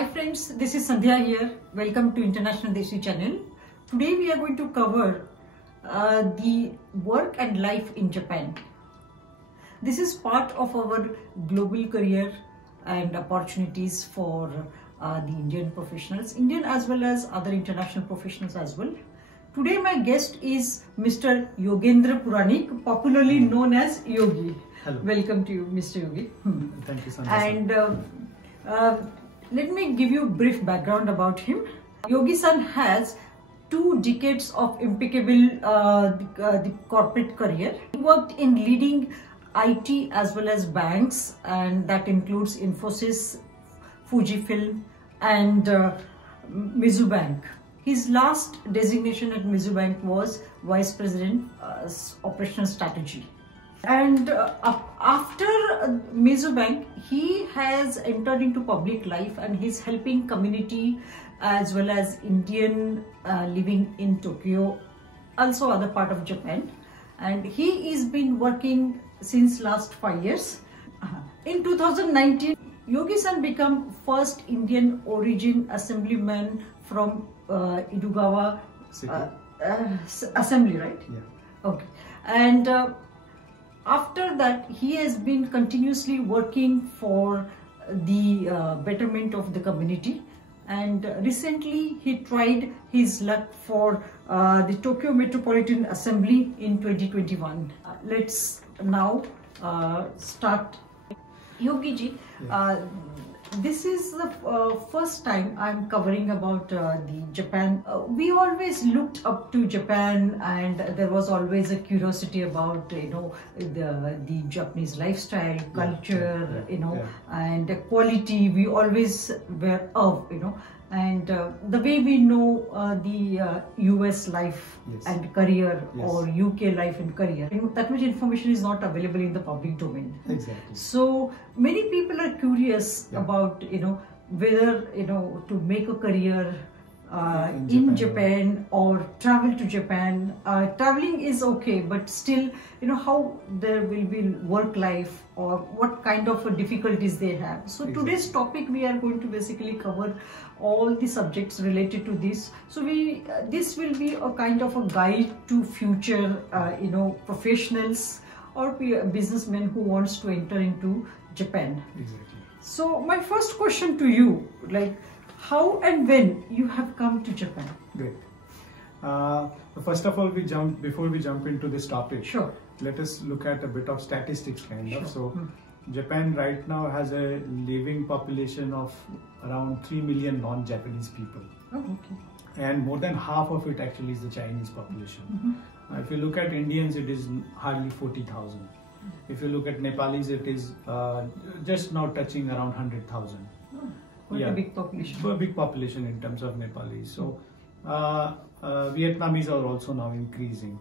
Hi friends, this is Sandhya here. Welcome to International Desi channel. Today we are going to cover the work and life in Japan. This is part of our global career and opportunities for the Indian professionals, Indian as well as other international professionals as well. Today my guest is Mr. Yogendra Puranik, popularly known as Yogi. Hello. Welcome to you, Mr. Yogi. Thank you, Sandhya. And let me give you a brief background about him. Yogi-san has 2 decades of impeccable the corporate career. He worked in leading IT as well as banks, and that includes Infosys, Fujifilm and Mizu Bank. His last designation at Mizu Bank was Vice President Operational Strategy. And after Mizu Bank, he has entered into public life and he's helping community as well as Indian living in Tokyo, also other part of Japan. And he is been working since last 5 years. In 2019, Yogi-san became first Indian origin assemblyman from Idugawa assembly, right? Yeah. Okay. And after that, he has been continuously working for the betterment of the community, and recently he tried his luck for the Tokyo Metropolitan Assembly in 2021. Let's now start. Yogi-ji, this is the first time I'm covering about the Japan. We always looked up to Japan, and there was always a curiosity about the Japanese lifestyle, culture, and the quality. We always were and the way we know the US life and career or UK life and career, that much information is not available in the public domain. Exactly. So many people are curious about whether to make a career in Japan or travel to Japan. Traveling is okay, but still how there will be work life or what kind of difficulties they have. So today's topic, we are going to basically cover all the subjects related to this. So this will be a kind of a guide to future professionals or businessmen who wants to enter into Japan. Exactly. So my first question to you, how and when you have come to Japan? Great. First of all, before we jump into this topic, sure, let us look at a bit of statistics of. So Japan right now has a living population of around 3 million non-Japanese people. Oh, okay. And more than half of it actually is the Chinese population. If you look at Indians, it is hardly 40,000. If you look at Nepalis, it is just now touching around 100,000. Quite a big population. A big population in terms of Nepalis. So Vietnamese are also now increasing.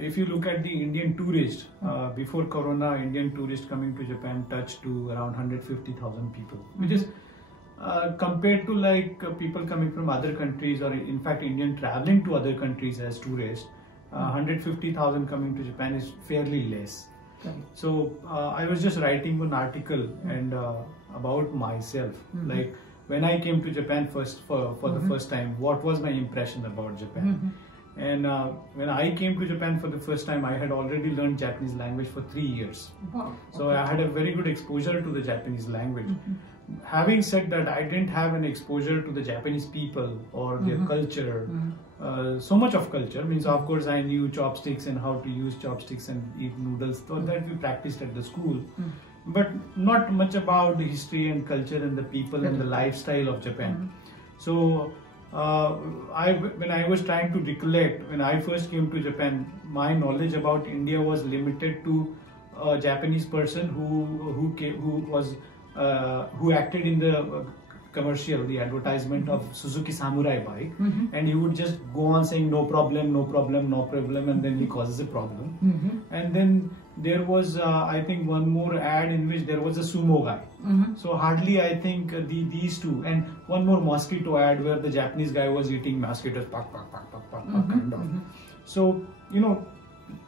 If you look at the Indian tourist, before Corona, Indian tourist coming to Japan touched to around 150,000 people, which is compared to people coming from other countries, or in fact Indian traveling to other countries as tourists, 150,000 coming to Japan is fairly less. So I was just writing an article and about myself, like when I came to Japan for the first time, what was my impression about Japan? And when I came to Japan for the first time, I had already learned Japanese language for 3 years. Wow. So I had a very good exposure to the Japanese language. Having said that, I didn't have an exposure to the Japanese people or their culture. So much of culture means, of course, I knew chopsticks and how to use chopsticks and eat noodles. So that we practiced at the school, but not much about the history and culture and the people and the lifestyle of Japan. So when I was trying to recollect, when I first came to Japan, my knowledge about India was limited to a Japanese person who acted in the commercial, the advertisement of Suzuki Samurai bike, and he would just go on saying no problem, no problem, no problem, and then he causes a problem. And then there was I think one more ad in which there was a sumo guy. So hardly I think these two, and one more mosquito ad where the Japanese guy was eating mosquitoes, kind of. So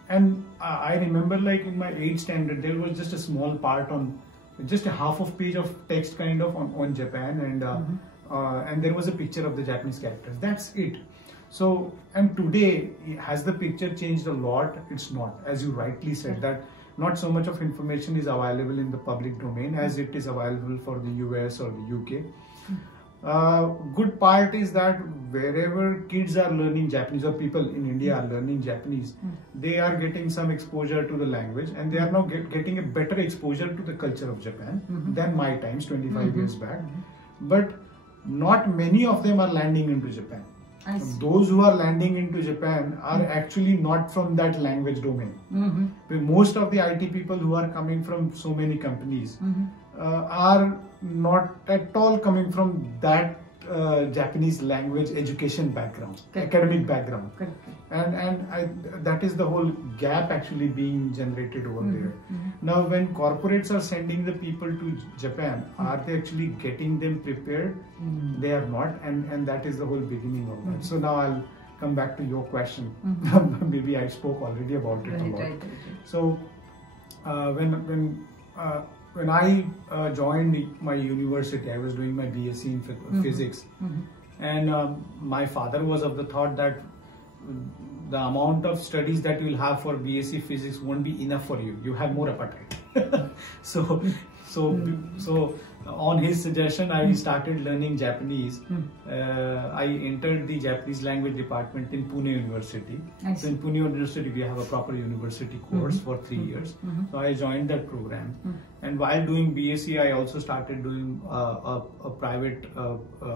and I remember in my 8th standard there was just a small part on just a half of page of text kind of on Japan, and there was a picture of the Japanese characters. That's it. So, and today, has the picture changed a lot? It's not, as you rightly said, that not so much of information is available in the public domain as it is available for the US or the UK. Good part is that wherever kids are learning Japanese, or people in India are learning Japanese, they are getting some exposure to the language, and they are now getting a better exposure to the culture of Japan than my times 25 years back. But not many of them are landing into Japan. Those who are landing into Japan are actually not from that language domain. Most of the IT people who are coming from so many companies are not at all coming from that Japanese language education background, academic background. And that is the whole gap actually being generated over there. Now, when corporates are sending the people to Japan, are they actually getting them prepared? They are not, and that is the whole beginning of that. So now I'll come back to your question. Maybe I spoke already about it a lot. So when I joined my university, I was doing my BSc in physics, and my father was of the thought that the amount of studies that you will have for BSc physics won't be enough for you. You have more appetite. So on his suggestion, I started learning Japanese. I entered the Japanese language department in Pune University. So in Pune University, we have a proper university course for 3 years. So I joined that program. And while doing BSc, I also started doing a private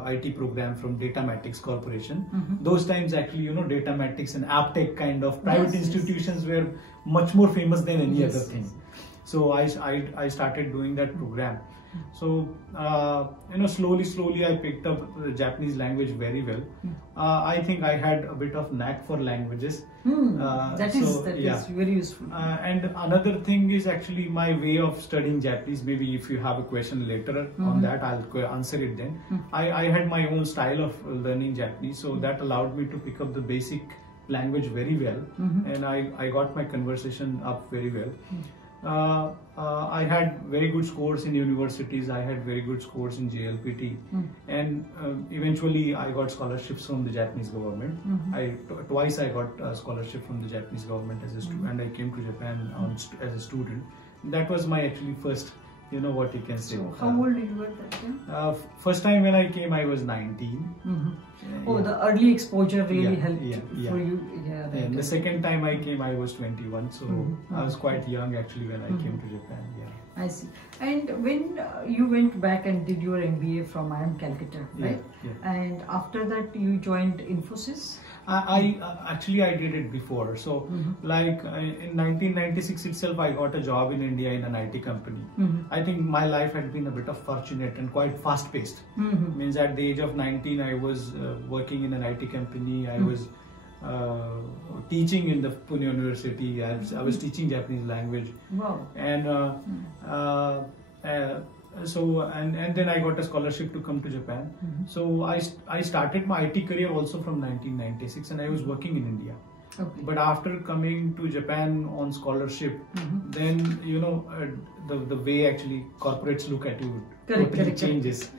IT program from Datamatics Corporation. Those times, actually, Datamatics and AppTech kind of private institutions were much more famous than any other thing. So I started doing that program. So slowly I picked up the Japanese language very well. I think I had a bit of knack for languages. That is very useful. And another thing is actually my way of studying Japanese. Maybe if you have a question later on that, I'll answer it then. I had my own style of learning Japanese, so that allowed me to pick up the basic language very well, and I got my conversation up very well. I had very good scores in universities. I had very good scores in JLPT, and eventually I got scholarships from the Japanese government. Twice I got a scholarship from the Japanese government as a student, and I came to Japan as a student. That was my actually first, what you can say. So how old you were that time? First time when I came, I was 19. The early exposure really helped for you. And the second time I came, I was 21. So I was quite young actually when I came to Japan. I see. And when you went back and did your MBA from IIM Calcutta, right? And after that, you joined Infosys? I did it before. So like in 1996 itself, I got a job in India in an IT company. I think my life had been a bit of fortunate and quite fast paced. Means at the age of 19, I was working in an IT company. I was teaching in the Pune University. I was teaching Japanese language. Wow. And and then I got a scholarship to come to Japan. So I started my IT career also from 1996, and I was working in India. But after coming to Japan on scholarship, then the way actually corporates look at you totally changes.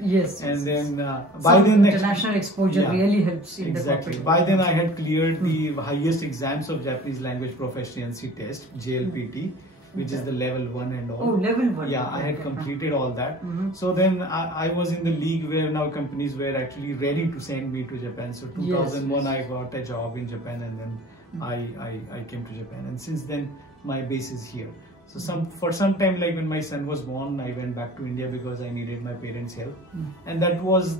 And then by then international exposure really helps in the corporate. By then I had cleared the highest exams of Japanese language proficiency test, JLPT, which is the level 1 and all. Oh, level 1. Yeah, I had completed all that. So then I was in the league where now companies were actually ready to send me to Japan. So 2001 I got a job in Japan, and then I came to Japan, and since then my base is here. So for some time, like when my son was born, I went back to India because I needed my parents' help, and that was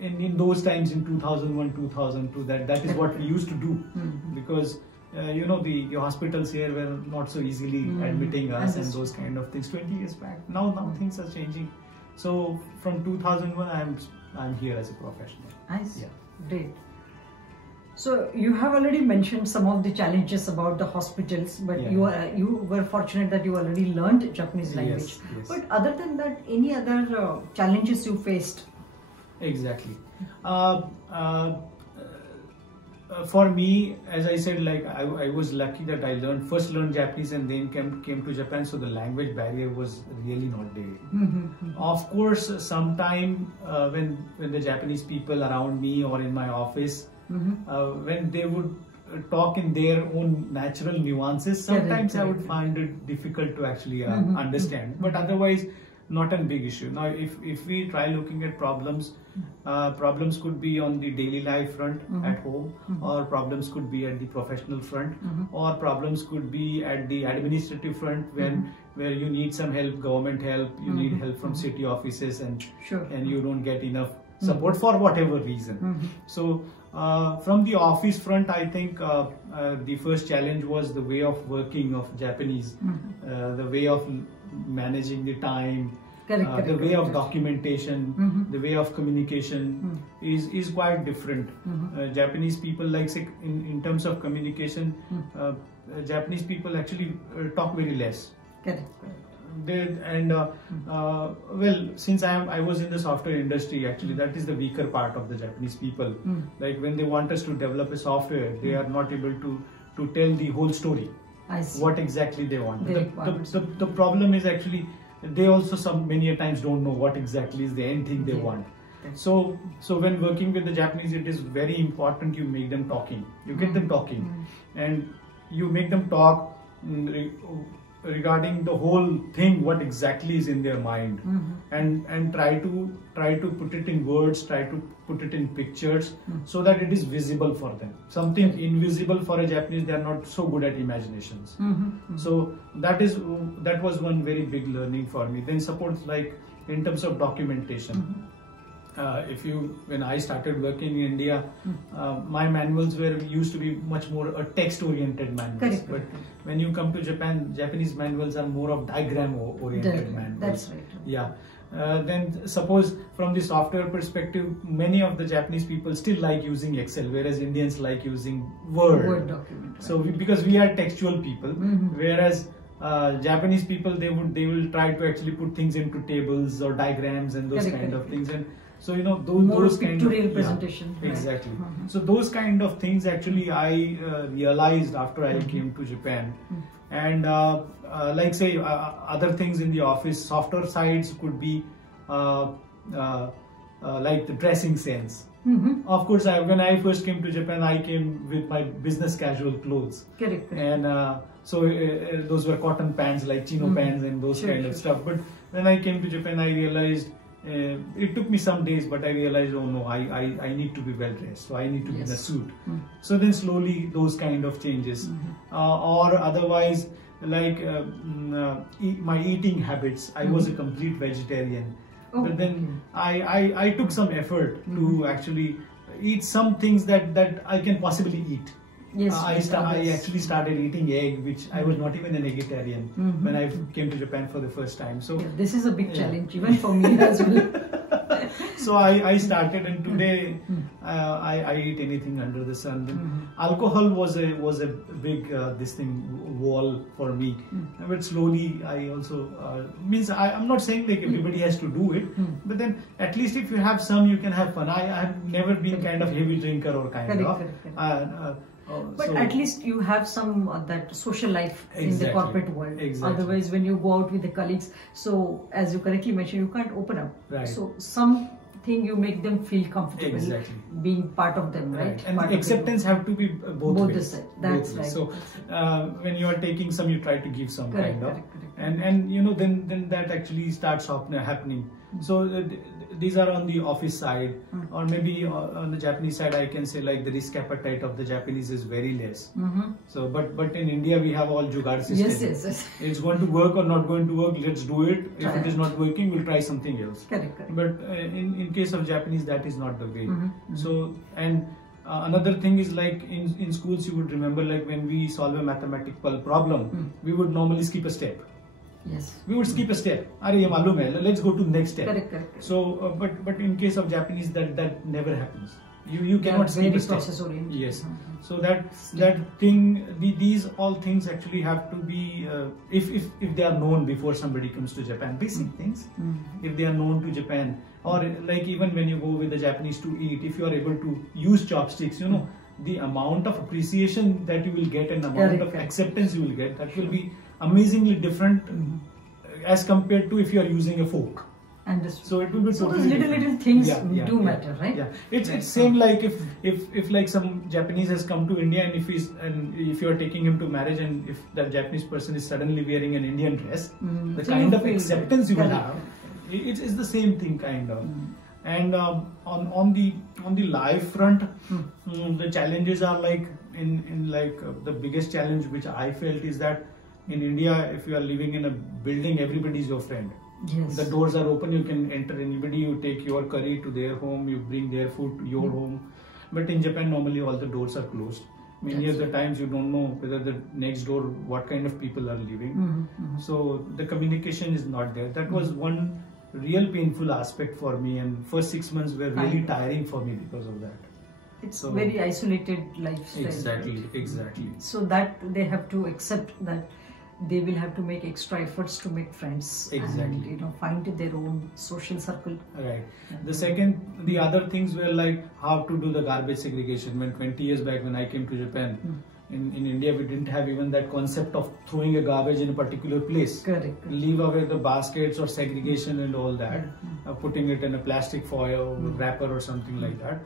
in those times in 2001, 2002. That is what we used to do, because the hospitals here were not so easily admitting us and those kind of things 20 years back. Now things are changing. So from 2001, I'm here as a professional. I see. Great. So you have already mentioned some of the challenges about the hospitals, but you were fortunate that you already learned Japanese language. Yes. But other than that, any other challenges you faced? Exactly. For me, as I said, like I was lucky that I first learned Japanese and then came to Japan, so the language barrier was really not there. Of course, sometime when the Japanese people around me or in my office, when they would talk in their own natural nuances, sometimes I would find it difficult to actually understand. But otherwise, not a big issue. Now, if we try looking at problems, problems could be on the daily life front at home, or problems could be at the professional front, or problems could be at the administrative front where you need some help, government help, you need help from city offices, and you don't get enough support for whatever reason. So from the office front, I think the first challenge was the way of working of Japanese, the way of managing the time, the way of documentation, the way of communication is quite different. Japanese people, like say, in terms of communication, Japanese people actually talk very less. Well, since I was in the software industry, actually that is the weaker part of the Japanese people. Like when they want us to develop a software, they are not able to tell the whole story. What exactly they want. The problem is actually they also many a times don't know what exactly is the end thing they want. So when working with the Japanese, it is very important you make them talking. You get them talking, and you make them talk regarding the whole thing, what exactly is in their mind, and try to put it in words, try to put it in pictures, so that it is visible for them. Something invisible for a Japanese, they are not so good at imaginations. So that was one very big learning for me. Then suppose like in terms of documentation, when I started working in India, my manuals used to be much more a text-oriented manuals. But when you come to Japan, Japanese manuals are more of diagram-oriented manuals. That's right. Yeah. Then suppose from the software perspective, many of the Japanese people still like using Excel, whereas Indians like using Word document. So because we are textual people, whereas Japanese people, they will try to actually put things into tables or diagrams and those kind of things. And so those kind of presentation. Exactly. So those kind of things actually I realized after I came to Japan. And like say other things in the office, softer sides could be like the dressing sense. Of course, when I first came to Japan, I came with my business casual clothes. And so those were cotton pants, like chino pants and those kind of stuff. But when I came to Japan, I realized it took me some days, but I realized, oh no, I need to be well dressed, so I need to be in a suit. So then slowly those kind of changes, or otherwise like my eating habits. I was a complete vegetarian, but then I took some effort to actually eat some things that I can possibly eat. I actually started eating egg, which I was not even an vegetarian when I came to Japan for the first time. So this is a big challenge even for me as well. So I started, and today I eat anything under the sun. Alcohol was a big wall for me. But slowly I also I'm not saying like everybody has to do it, but then at least if you have some, you can have fun. I have never been kind of heavy drinker or kind of. But at least you have some that social life in the corporate world. Otherwise, when you go out with the colleagues, so as you correctly mentioned, you can't open up. So something you make them feel comfortable being part of them, right? And acceptance have to be both ways. That's right. So when you are taking some, you try to give some kind of, and then that actually starts happening. So these are on the office side, or maybe on the Japanese side, I can say like the risk appetite of the Japanese is very less. So but in India we have all jugaad system. Yes. It's going to work or not going to work, let's do it. If it is not working, we'll try something else. But in case of Japanese, that is not the way. So and another thing is like in schools, you would remember like when we solve a mathematical problem, we would normally skip a step. We would skip a step. Let's go to the next step. So, but in case of Japanese, that never happens. You cannot skip a step. Yes. So that thing, these all things actually have to be if they are known before somebody comes to Japan. Basic things. If they are known to Japan, or like even when you go with the Japanese to eat, if you are able to use chopsticks, the amount of appreciation that you will get and the amount of correct. acceptance you will get, that will be amazingly different as compared to if you are using a fork. Understood. So it will be so totally those little different. things Yeah, do yeah, matter, right? Yeah, it's Right. same like if like some Japanese has come to India, and if you are taking him to marriage, and if that Japanese person is suddenly wearing an Indian dress, the So kind you of feel acceptance you will correct. have, it's the same thing kind of. And on the life front, the challenges are like the biggest challenge which I felt is that in India, if you are living in a building, everybody is your friend. Yes. The doors are open, you can enter anybody, you take your curry to their home, you bring their food to your home. But in Japan, normally all the doors are closed. Many of the times you don't know whether the next door, what kind of people are living. So the communication is not there. That was one real painful aspect for me, and first 6 months were really tiring for me because of that. It's very isolated lifestyle. Exactly, right? exactly. So that they have to accept that they will have to make extra efforts to make friends. Exactly. And find their own social circle. Right. The other things were like how to do the garbage segregation. When 20 years back, when I came to Japan, in India we didn't have even that concept of throwing a garbage in a particular place. Correct. Leave away the baskets or segregation and all that, putting it in a plastic foil wrapper or something like that.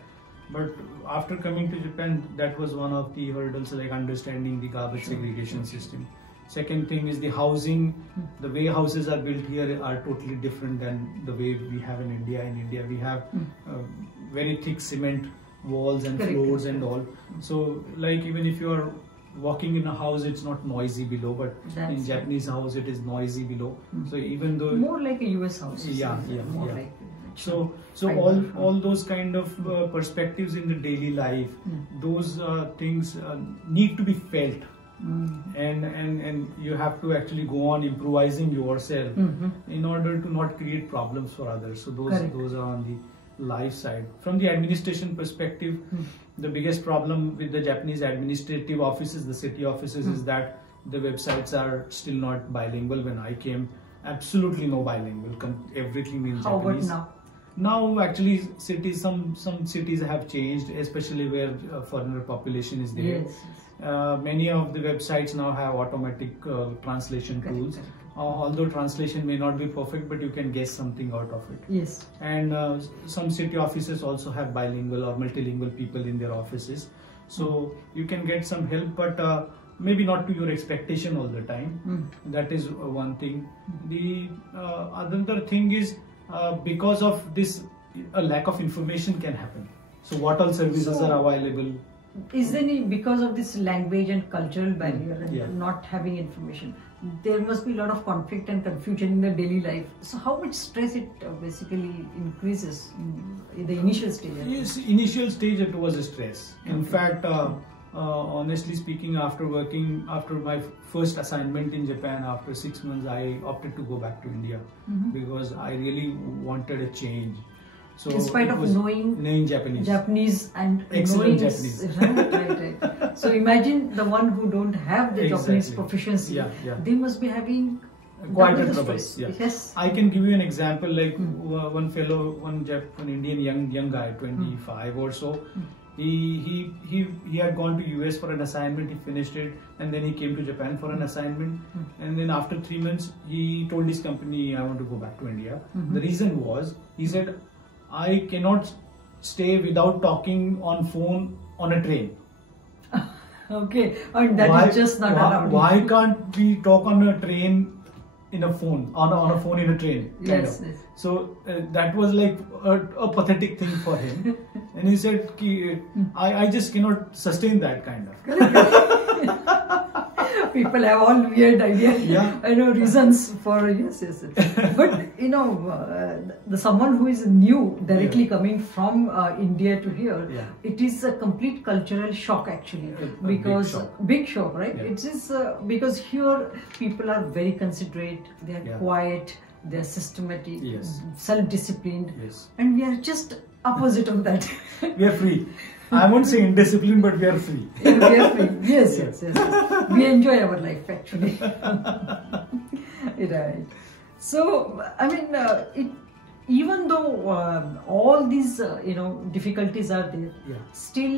But after coming to Japan, that was one of the hurdles, like understanding the garbage segregation system. Second thing is the housing. The way houses are built here are totally different than the way we have in India. In India, we have very thick cement walls and floors and all. So, like even if you are walking in a house, it's not noisy below, but in Japanese house, it is noisy below. So even though more like a US house. More like. So all those kind of perspectives in the daily life, those things need to be felt. And you have to actually go on improvising yourself in order to not create problems for others. So those are on the life side. From the administration perspective, the biggest problem with the Japanese administrative offices, the city offices, is that the websites are still not bilingual. When I came, absolutely no bilingual. Everything in Japanese. How about now? Now, actually, some cities have changed, especially where foreigner population is there. Yes. Many of the websites now have automatic translation tools. Although translation may not be perfect, but you can guess something out of it. Yes. And some city offices also have bilingual or multilingual people in their offices. So you can get some help, but maybe not to your expectation all the time. That is one thing. The other thing is, because of this, a lack of information can happen. So what all services are available? Is there any, because of this language and cultural barrier and not having information, there must be a lot of conflict and confusion in the daily life. So how much stress it basically increases in the initial stage? Yes, initial stage it was a stress. In fact, honestly speaking, after my first assignment in Japan, after 6 months, I opted to go back to India because I really wanted a change. So in spite of knowing Japanese and excellent Japanese. Right. So imagine the one who don't have the Japanese proficiency. They must be having quite a trouble. Yes. I can give you an example. Like one Indian young guy, 25 or so. He had gone to US for an assignment. He finished it, and then he came to Japan for an assignment. And then after 3 months, he told his company, "I want to go back to India." The reason was, he said, "I cannot stay without talking on phone on a train." Okay, and that is just not allowed. Why can't we talk on a train in a phone, on a phone in a train? Yes. So that was like a pathetic thing for him. And he said, I just cannot sustain that kind of. People have all weird ideas. I know reasons for yes. But the someone who is new directly coming from India to here, it is a complete cultural shock actually, because big shock, right? It is because here people are very considerate, they are quiet, they are systematic, self-disciplined, and we are just opposite of that. We are free. I won't say indisciplined, but we are free. We are free. Yes. We enjoy our life actually. Right. So, I mean, even though all these difficulties are there, still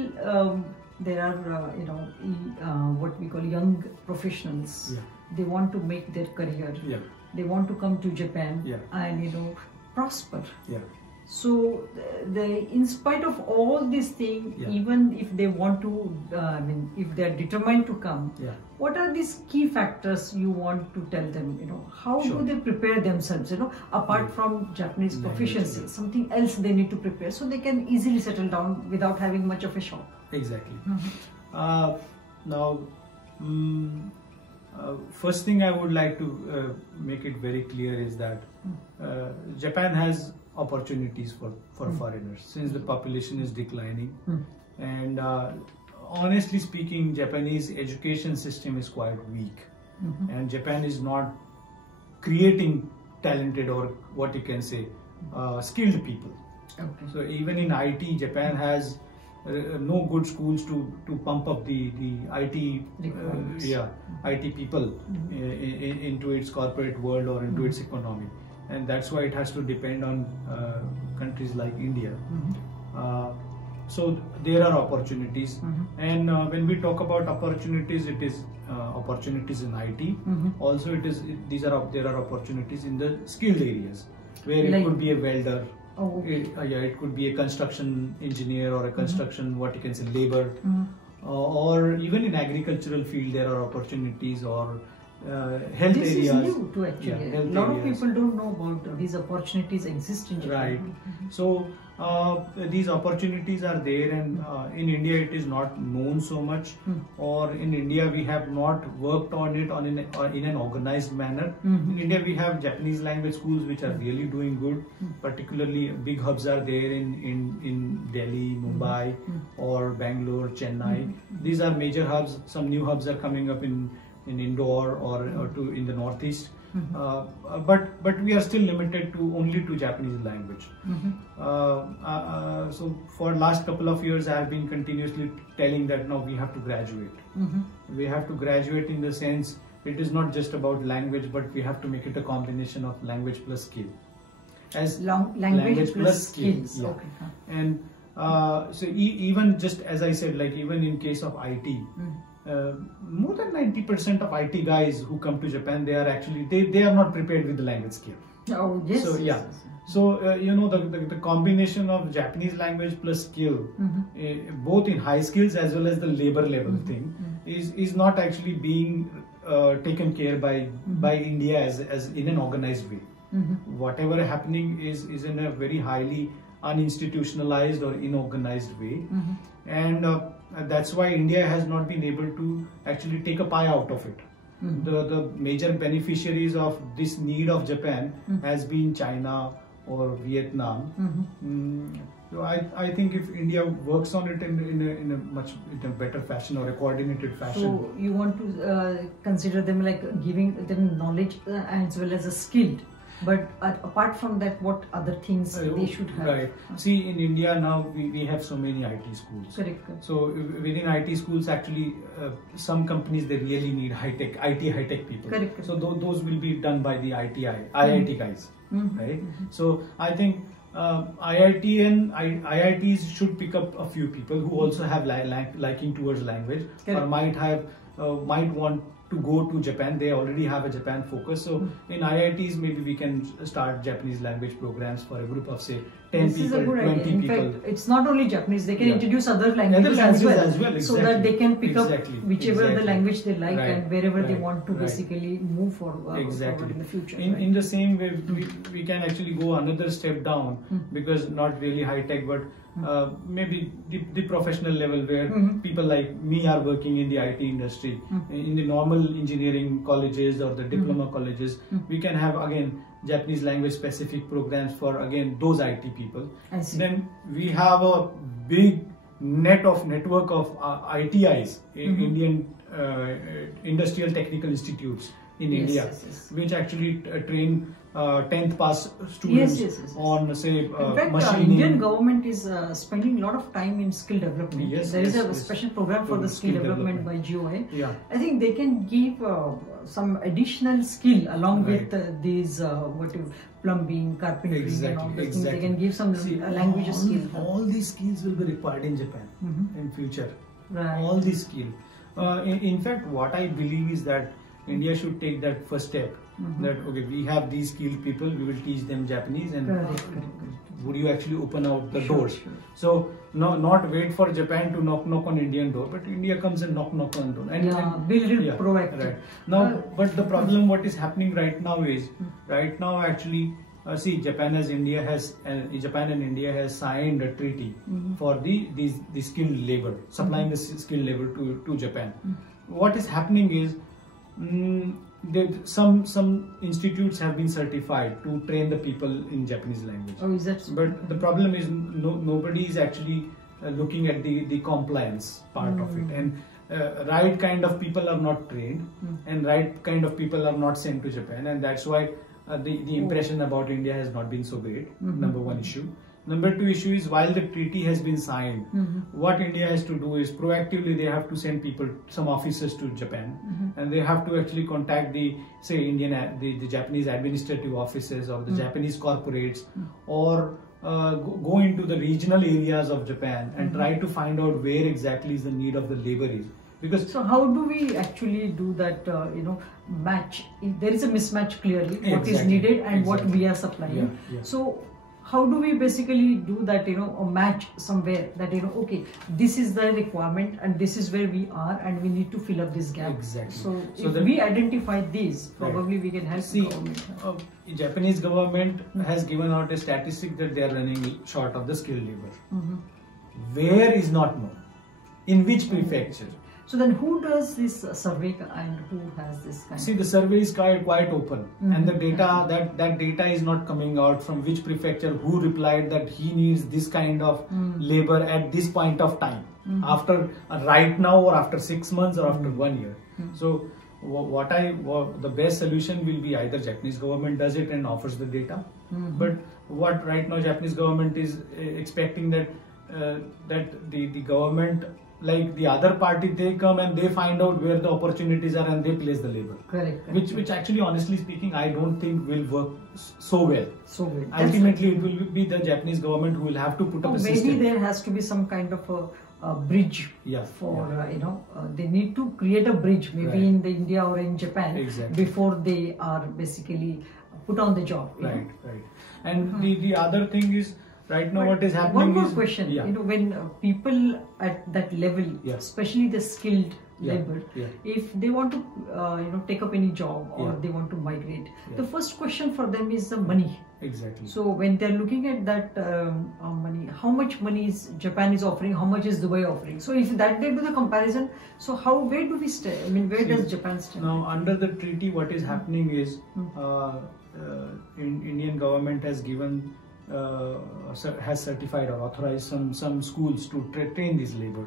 there are what we call young professionals. Yeah. They want to make their career. Yeah. They want to come to Japan and prosper. Yeah. So in spite of all these things, even if they want to, if they are determined to come, what are these key factors you want to tell them? How do they prepare themselves? Apart from Japanese proficiency, something else they need to prepare so they can easily settle down without having much of a shock. Exactly. Now, first thing I would like to make it very clear is that Japan has opportunities for foreigners since the population is declining, and honestly speaking, Japanese education system is quite weak, and Japan is not creating talented, or what you can say, skilled people. Okay. So even in IT, Japan has no good schools to pump up the IT IT people into its corporate world or into its economy, and that's why it has to depend on countries like India. So there are opportunities, and when we talk about opportunities, it is opportunities in IT. Also, there are opportunities in the skilled areas where it could be a welder. Oh, okay. It could be a construction engineer or a construction, what you can say, labor, or even in agricultural field there are opportunities, or health areas. This is new too, actually. A lot of people don't know about these opportunities exist in Japan. Right. So these opportunities are there, and in India it is not known so much, or in India we have not worked on it in an organized manner. In India we have Japanese language schools which are really doing good. Particularly big hubs are there in Delhi, Mumbai, or Bangalore, Chennai. These are major hubs. Some new hubs are coming up in Indore or in the northeast. But we are still limited only to Japanese language. So for last couple of years I have been continuously telling that now we have to graduate. We have to graduate in the sense it is not just about language, but we have to make it a combination of language plus skill. As language plus skills. Yeah. Okay. And so even just as I said, like even in case of IT, more than 90% of IT guys who come to Japan, they are not prepared with the language skill. Oh yes. So yeah. So the combination of Japanese language plus skill, both in high skills as well as the labor level thing, is not actually being taken care by India as in an organized way. Whatever happening is in a very highly uninstitutionalized or inorganized way, and that's why India has not been able to actually take a pie out of it. The major beneficiaries of this need of Japan has been China or Vietnam. So I think if India works on it in a better fashion or a coordinated fashion. So you want to consider them like giving them knowledge as well as a skill. But apart from that, what other things they should have? Right. See, in India now we have so many IT schools. Correct. So within IT schools, actually, some companies they really need IT high tech people. Correct. So those will be done by the IIT guys, right? So I think IIT and IITs should pick up a few people who also have liking towards language. Correct. Or might want to go to Japan. They already have a Japan focus. So in IITs, maybe we can start Japanese language programs for a group of say 10 this people, is a good 20 idea. In people. fact, it's not only Japanese. They can introduce other languages as well, exactly. so that they can pick up whichever the language they like and wherever they want to basically move forward in the future. In the same way, we can actually go another step down because not really high tech, but maybe the professional level where people like me are working in the IT industry, in the normal engineering colleges or the diploma colleges. We can have again Japanese language specific programs for again those IT people. Then we have a big network of ITIs, Indian Industrial Technical Institutes in India, which actually train 10th pass students on say in fact, machining. Indian government is spending a lot of time in skill development. There is a special program for the skill development by GOI. I think they can give some additional skill along with these plumbing, carpentry and all those things. They can give some language skills. All these skills will be required in Japan in future. Right. all these skills. In fact, what I believe is that India should take that first step. That okay, we have these skilled people, we will teach them Japanese, and would you actually open out the doors? Sure. So not wait for Japan to knock on Indian door, but India comes and knock on door. And build it proactive. Right. Now, but the problem what is happening right now is actually. See, Japan and India has signed a treaty for the skilled labor, supplying the skilled labor to Japan. What is happening is some institutes have been certified to train the people in Japanese language. Oh, is that so? But the problem is nobody is actually looking at the compliance part of it, and right kind of people are not trained, and right kind of people are not sent to Japan, and that's why the impression about India has not been so great. Number one issue. Number two issue is, while the treaty has been signed, what India has to do is proactively they have to send people, some officers to Japan, and they have to actually contact the Japanese administrative offices or the Japanese corporates, or go into the regional areas of Japan and try to find out where exactly is the need of the labor is. Because so how do we actually do that, match? There is a mismatch clearly, what is needed and what we are supplying. So how do we basically do that, a match somewhere that, okay, this is the requirement and this is where we are and we need to fill up this gap. Exactly. So if we identify these, probably we can help the government. Japanese government has given out a statistic that they are running short of the skilled labor. Where is not known. In which prefecture? So then who does this survey and who has this kind See, the survey is quite open, and the data, that data is not coming out from which prefecture, who replied that he needs this kind of labor at this point of time, after right now or after 6 months or after 1 year. So the best solution will be either Japanese government does it and offers the data, but what right now Japanese government is expecting that the government, like the other party, they come and they find out where the opportunities are and they place the labor. Correct. Which actually, honestly speaking, I don't think will work so well. Ultimately, Ultimately, it will be the Japanese government who will have to put up a system. Maybe there has to be some kind of a bridge for, they need to create a bridge, maybe in the India or in Japan, before they are basically put on the job. Right. And the other thing is, right now, what is happening one more is, question. When people at that level, especially the skilled labor, if they want to take up any job or they want to migrate, the first question for them is the money. Exactly. So when they're looking at that money, how much money is Japan is offering, how much is Dubai offering? So if that they do the comparison, so where do we stay? I mean, where does Japan stand? Now, under the treaty, what is happening is, Indian government has given has certified or authorized some schools to train this labor.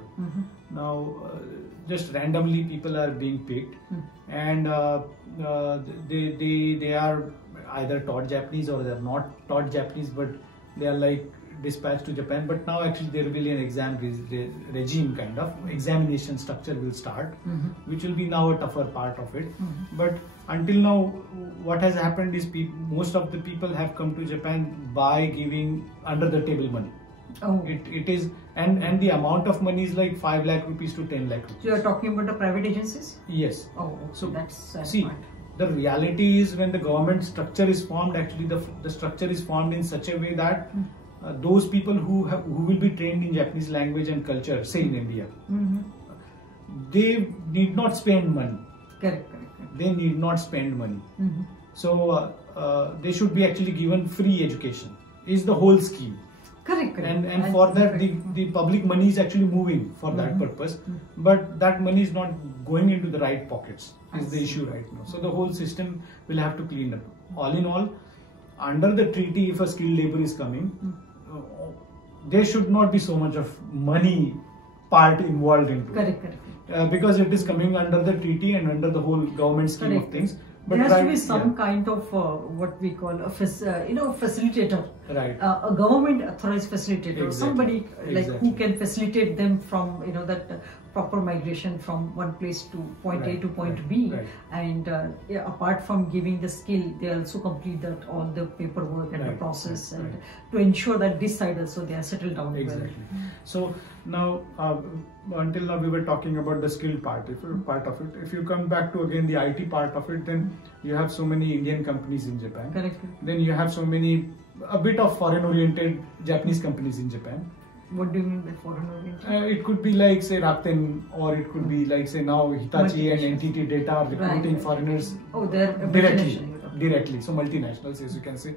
Now, just randomly people are being picked, and they are either taught Japanese or they are not taught Japanese, but they are like dispatched to Japan. But now actually there will be an exam regime, kind of examination structure will start, which will be now a tougher part of it. But until now, what has happened is most of the people have come to Japan by giving under the table money. It is, and the amount of money is like 5 lakh rupees to 10 lakh rupees. So you are talking about the private agencies? Yes. So that's part. The reality is, when the government structure is formed, actually the structure is formed in such a way that those people who will be trained in Japanese language and culture, say in India, they need not spend money. Correct. They need not spend money. So they should be actually given free education, is the whole scheme. Correct. And for that, the public money is actually moving for that purpose, but that money is not going into the right pockets, is the issue right now. So the whole system will have to clean up. All in all, under the treaty, if a skilled labor is coming, there should not be so much of money part involved into it. Correct. Because it is coming under the treaty and under the whole government scheme of things. But there has to be some kind of what we call a facilitator, a government authorized facilitator, somebody like who can facilitate them from that proper migration from one place to point A Right, to point right, B, right. and yeah, apart from giving the skill, they also complete that all the paperwork and the Right, process, right, and right. to ensure that this side also they are settled down Exactly. well. So now, until now we were talking about the skill part, part of it. If you come back to again the IT part of it, then you have so many Indian companies in Japan. Correct. Then you have so many, a bit of foreign-oriented Japanese companies in Japan. What do you mean by foreign oriented? It could be like say Rakuten, or it could be like say now Hitachi and Multinationals. NTT Data are recruiting Right. foreigners Oh, they're directly. So multinationals, as you can say.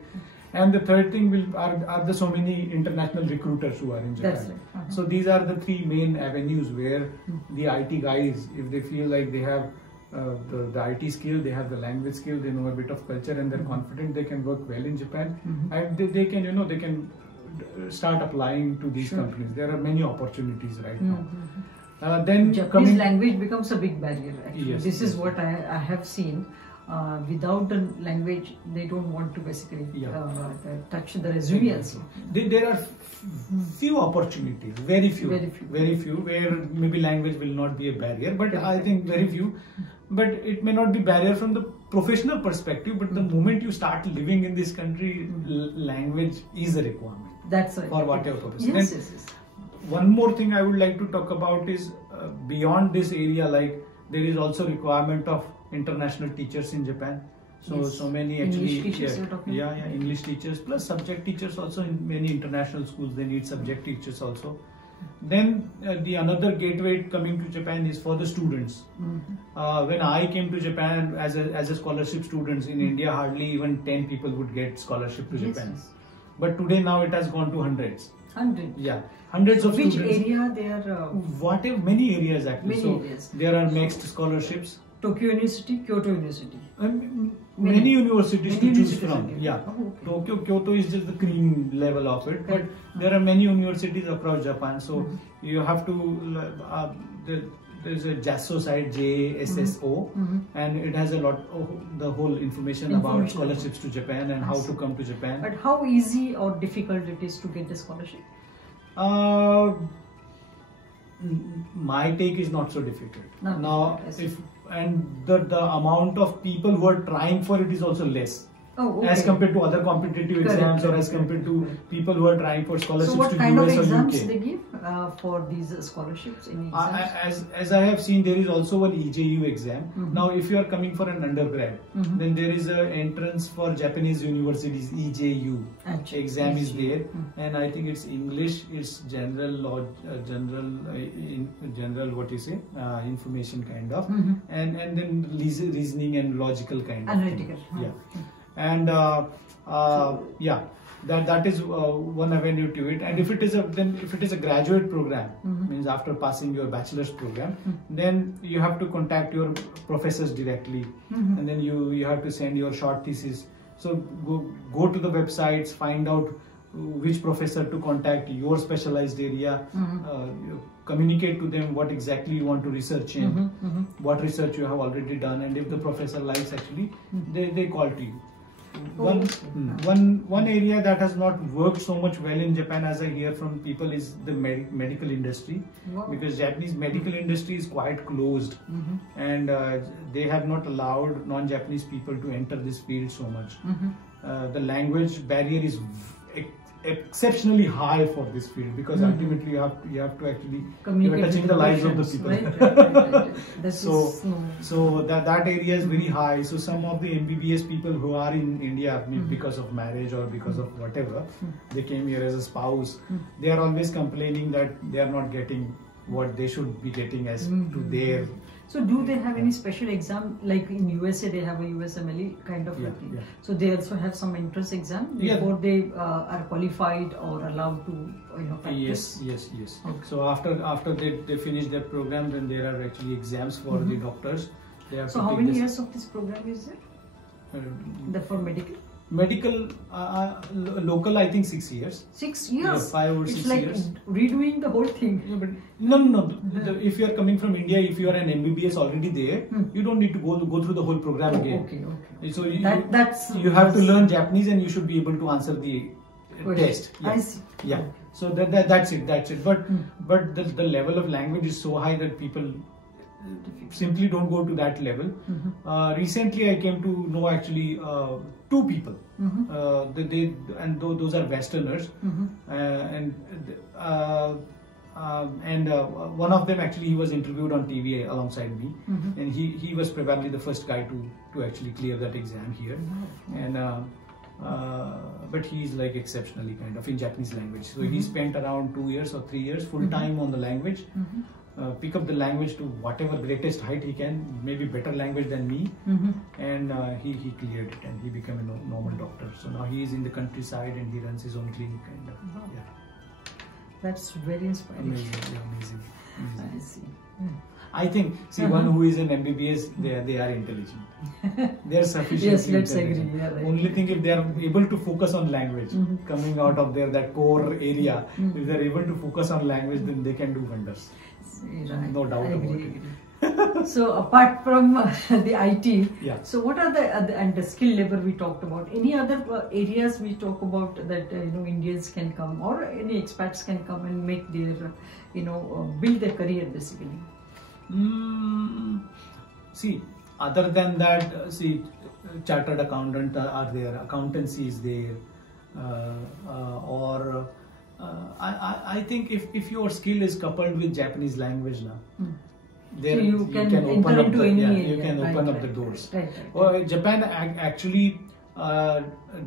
And the third thing are the so many international recruiters who are in Japan. That's right. So these are the three main avenues where the IT guys, if they feel like they have the IT skill, they have the language skill, they know a bit of culture, and they're confident they can work well in Japan, and they can they can start applying to these companies. There are many opportunities right now. Then Japanese language becomes a big barrier. Actually. Yes, This is yes. what I have seen. Without the language, they don't want to basically touch the resume also. There are few opportunities, very few, where maybe language will not be a barrier, but I think very few. But it may not be barrier from the professional perspective, but the moment you start living in this country, language is a requirement. That's right. For whatever purpose. Yes, Then, yes. one more thing I would like to talk about is beyond this area, like there is also requirement of international teachers in Japan. So Yes. so many actually English teachers you're talking about? yeah, English teachers plus subject teachers also. In many international schools they need subject teachers also. Then the another gateway coming to Japan is for the students. When I came to Japan as a scholarship students in India, hardly even 10 people would get scholarship to Japan. Yes. But today now it has gone to hundreds. 100. Yeah, hundreds of Which students. area they are? Whatever, many areas actually. Many so areas. there are mixed scholarships. Tokyo University, Kyoto University. Many universities to Many choose universities from. again. Yeah, Oh, okay. Tokyo, Kyoto is just the cream level of it, but there are many universities across Japan. So you have to. There's a JASO site, JSSO, and it has a lot of the whole information about scholarships to Japan and how to come to Japan. But how easy or difficult it is to get the scholarship? My take is not so difficult. Not Now, difficult, the amount of people who are trying for it is also less. Oh, okay. As compared to other competitive exams, or as compared to people who are trying for scholarships So what to kind of US or exams UK. they give for these scholarships? Any exams? As I have seen, there is also one EJU exam. Now, if you are coming for an undergrad, then there is an entrance for Japanese universities, EJU exam is there, and I think it's English, it's general law, general what you say, information kind of, and then reasoning and logical kind of Analytical. thing. Yeah. And that is one avenue to it. And if it is a graduate program, means after passing your bachelor's program, then you have to contact your professors directly, and then you have to send your short thesis. So go to the websites, find out which professor to contact, your specialized area, communicate to them what exactly you want to research in, what research you have already done, and if the professor likes, actually they call to you. One area that has not worked so much well in Japan, as I hear from people, is the medical industry. Wow. Because Japanese medical industry is quite closed, and they have not allowed non-Japanese people to enter this field so much. The language barrier is exceptionally high for this field, because ultimately you have to actually you are touching the lives of the people. Right. So that area is very high. So some of the MBBS people who are in India, because of marriage or because of whatever, they came here as a spouse, they are always complaining that they are not getting what they should be getting as to their. So do they have any special exam, like in USA they have a USMLE kind of thing? Yeah. So they also have some entrance exam before they are qualified or allowed to practice? Yes. Okay. So after they finish their program, then there are actually exams for the doctors. They have So to how take many this, years of this program is there? For medical? Medical, local, I think 6 years. 6 years? Yeah, 5 or 6 it's like years. redoing the whole thing. Yeah, but no. If you are coming from India, if you are an MBBS already there, you don't need to go through the whole program again. Okay. So you have to learn Japanese, and you should be able to answer the test. I see. Yeah. So that's it. But the level of language is so high that people simply don't go to that level. Recently, I came to know actually two people. Those are Westerners, one of them actually he was interviewed on TV alongside me, and he was probably the first guy to actually clear that exam here, and but he's like exceptionally kind of in Japanese language. So he spent around 2 years or 3 years full time on the language. Pick up the language to whatever greatest height he can, maybe better language than me, and he cleared it and he became a normal doctor. So now he is in the countryside and he runs his own clinic kind of. Yeah. That's very inspiring. Amazing. I see. I think, one who is in MBBS, they are intelligent. They are sufficiently yes, let's intelligent. agree. Yeah, right. Only thing, if they are able to focus on language, coming out of that core area, if they are able to focus on language, then they can do wonders. Right. No doubt about it. So apart from the IT, yeah. So what are and the skill labor we talked about? Any other areas we talk about that Indians can come or any expats can come and make their build their career basically? See, other than that, chartered accountant are there, accountancy is there, I think if your skill is coupled with Japanese language now, then so you can open up the doors. Right. Japan actually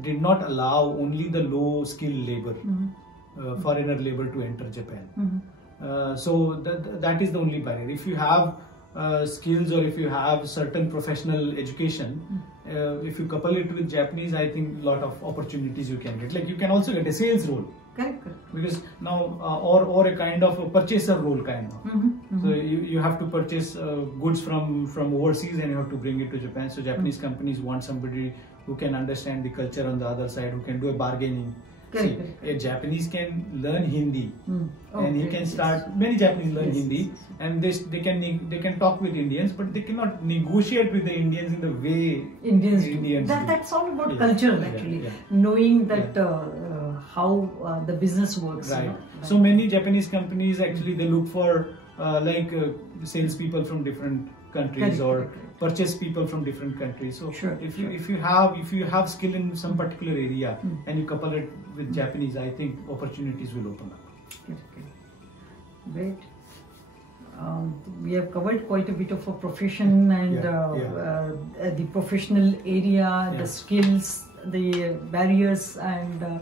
did not allow only the low skilled labor, foreigner labor to enter Japan. So that is the only barrier. If you have skills or if you have certain professional education, if you couple it with Japanese, I think a lot of opportunities you can get. Like you can also get a sales role. Correct. Because now, or a kind of a purchaser role kind of. So you have to purchase goods from overseas and you have to bring it to Japan. So Japanese companies want somebody who can understand the culture on the other side, who can do a bargaining. See, a Japanese can learn Hindi, and he can start. Many Japanese learn Hindi, and they can talk with Indians, but they cannot negotiate with the Indians in the way Indians. That's all about culture, actually. Knowing that how the business works. Right. So many Japanese companies actually they look for salespeople from different countries or purchase people from different countries. So if you have skill in some particular area and you couple it with Japanese, I think opportunities will open up. Great. We have covered quite a bit of a profession and the professional area, the skills, the barriers, and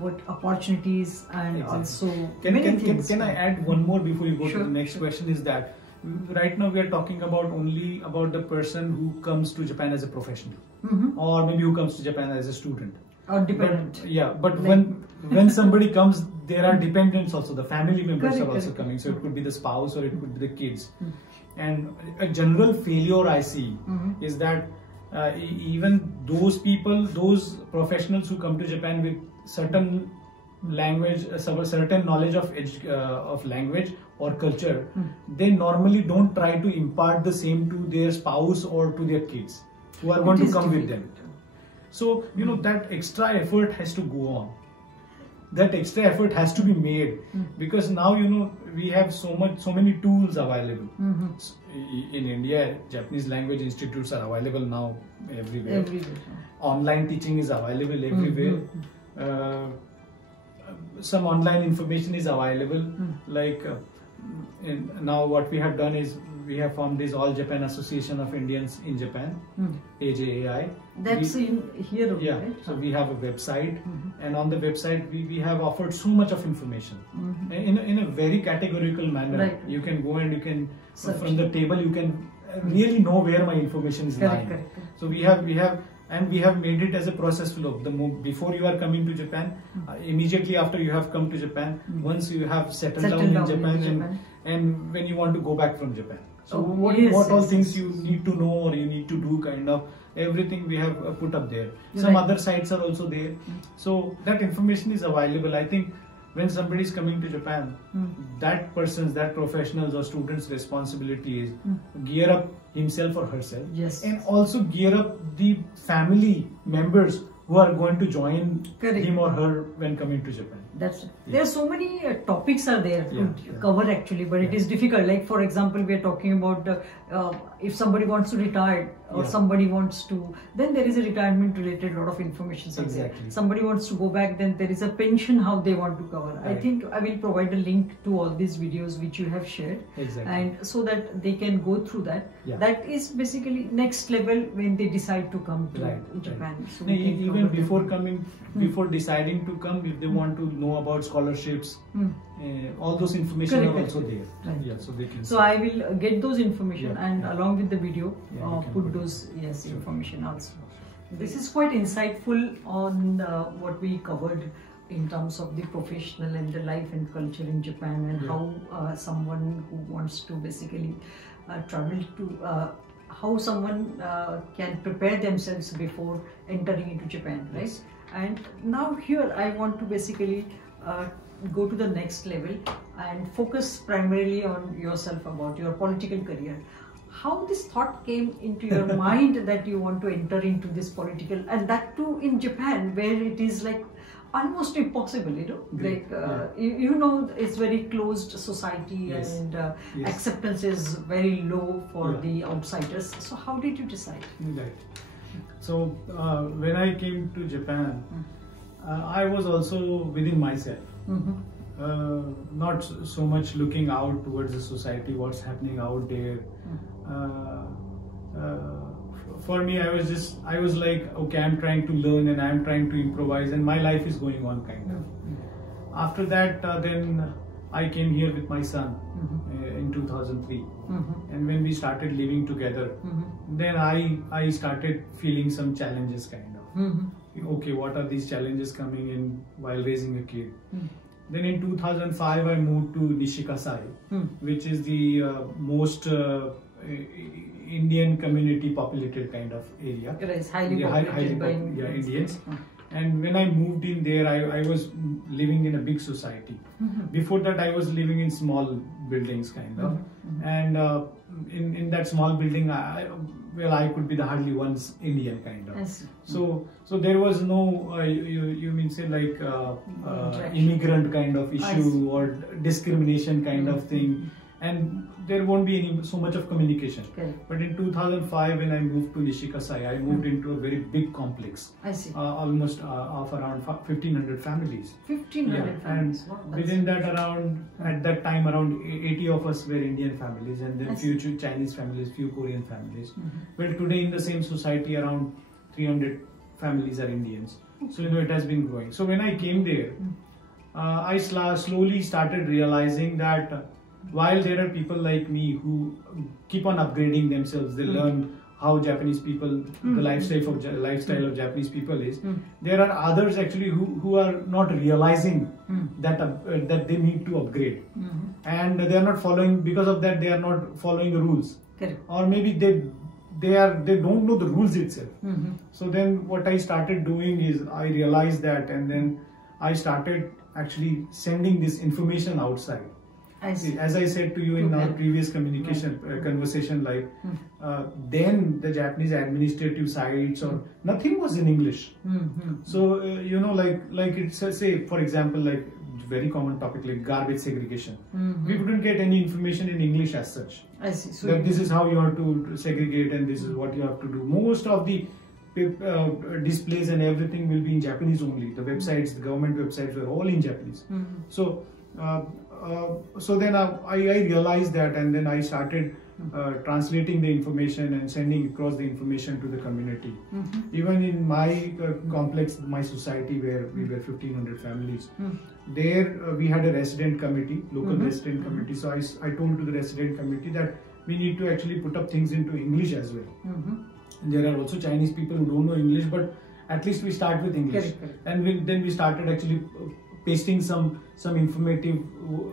what opportunities and also many things. Can I add one more before you go to the next question? Is that right now we are talking only about the person who comes to Japan as a professional, or maybe who comes to Japan as a student or dependent. But when somebody comes, there are dependents also. The family members are also coming. So it could be the spouse or it could be the kids. And a general failure I see is that even those people, those professionals who come to Japan with certain language, certain knowledge of language or culture, they normally don't try to impart the same to their spouse or to their kids who are going to come with them. So that extra effort has to go on. That extra effort has to be made because now we have so many tools available. In India, Japanese language institutes are available now everywhere. Online teaching is available everywhere. Some online information is available. Now what we have done is we have formed this All Japan Association of Indians in Japan, AJAI. That's in here. Right? So we have a website, and on the website we have offered so much of information in a very categorical manner. Right. You can go and you can from the table you can really know where my information is lying. Correct. So we have made it as a process flow. Before you are coming to Japan, immediately after you have come to Japan, once you have settled down in Japan, and when you want to go back from Japan. So what all things you need to know or you need to do, kind of everything we have put up there. Some other sites are also there. So that information is available. I think when somebody is coming to Japan, that professional's or student's responsibility is gear up himself or herself, and also gear up the family members who are going to join Correct. him or her when coming to Japan. That's there are so many topics are there to cover actually, but it is difficult. Like for example, we are talking about if somebody wants to retire or somebody wants to, then there is a retirement related lot of information. Exactly. Somebody wants to go back, then there is a pension how they want to cover. Right. I think I will provide a link to all these videos which you have shared, and so that they can go through that. That is basically next level when they decide to come to Japan. So even before coming, before deciding to come, if they want to know about scholarships, all those information are also there. Yeah, so they can. So I will get those information and along with the video put those information also. This is quite insightful on what we covered in terms of the professional and the life and culture in Japan, and how someone who wants to basically travel to how someone can prepare themselves before entering into Japan, right? And now here I want to basically go to the next level and focus primarily on yourself, about your political career. How this thought came into your mind that you want to enter into this political, and that too in Japan, where it is like almost impossible, you know, like you know, it's very closed society, and acceptance is very low for the outsiders. So how did you decide? Right. So when I came to Japan, I was also within myself, not so much looking out towards the society, what's happening out there. For me, I was like, okay, I'm trying to learn and I'm trying to improvise, and my life is going on kind of. After that, then I came here with my son in 2003, and when we started living together, then I started feeling some challenges kind of. Okay, what are these challenges coming in while raising a kid? Then in 2005, I moved to Nishikasai, which is the most Indian community populated kind of area. It is highly populated by Indians. And when I moved in there, I was living in a big society. Before that, I was living in small buildings kind of. And in that small building, I could be the hardly once Indian kind of. So there was no, you mean say like immigrant kind of issue or discrimination kind of thing. And there won't be so much of communication. But in 2005, when I moved to Nishikasai, I moved into a very big complex. I see. Almost of around 1,500 families. 1,500 families. And within that, at that time, around 80 of us were Indian families, and then few Chinese families, few Korean families. Well, today in the same society, around 300 families are Indians. So you know, it has been growing. So when I came there, I slowly started realizing that while there are people like me who keep on upgrading themselves, they learn how Japanese people, the lifestyle of Japanese people is. There are others actually who are not realizing that they need to upgrade, and they are not following. Because of that, they are not following the rules, or maybe they don't know the rules itself. So then what I started doing is I realized that, and then I started actually sending this information outside. As I said to you in our previous conversation, like then the Japanese administrative sites or nothing was in English. So you know, like it's say for example, like very common topic like garbage segregation. We wouldn't get any information in English as such. I see. So that this is how you have to segregate and this is what you have to do. Most of the displays and everything will be in Japanese only. The websites, the government websites were all in Japanese. So then I realized that, and then I started translating the information and sending across the information to the community. Even in my complex, my society where we were 1,500 families, there we had a resident committee, local resident committee. So I told to the resident committee that we need to actually put up things into English as well. And there are also Chinese people who don't know English, but at least we start with English. And then we started actually pasting some informative,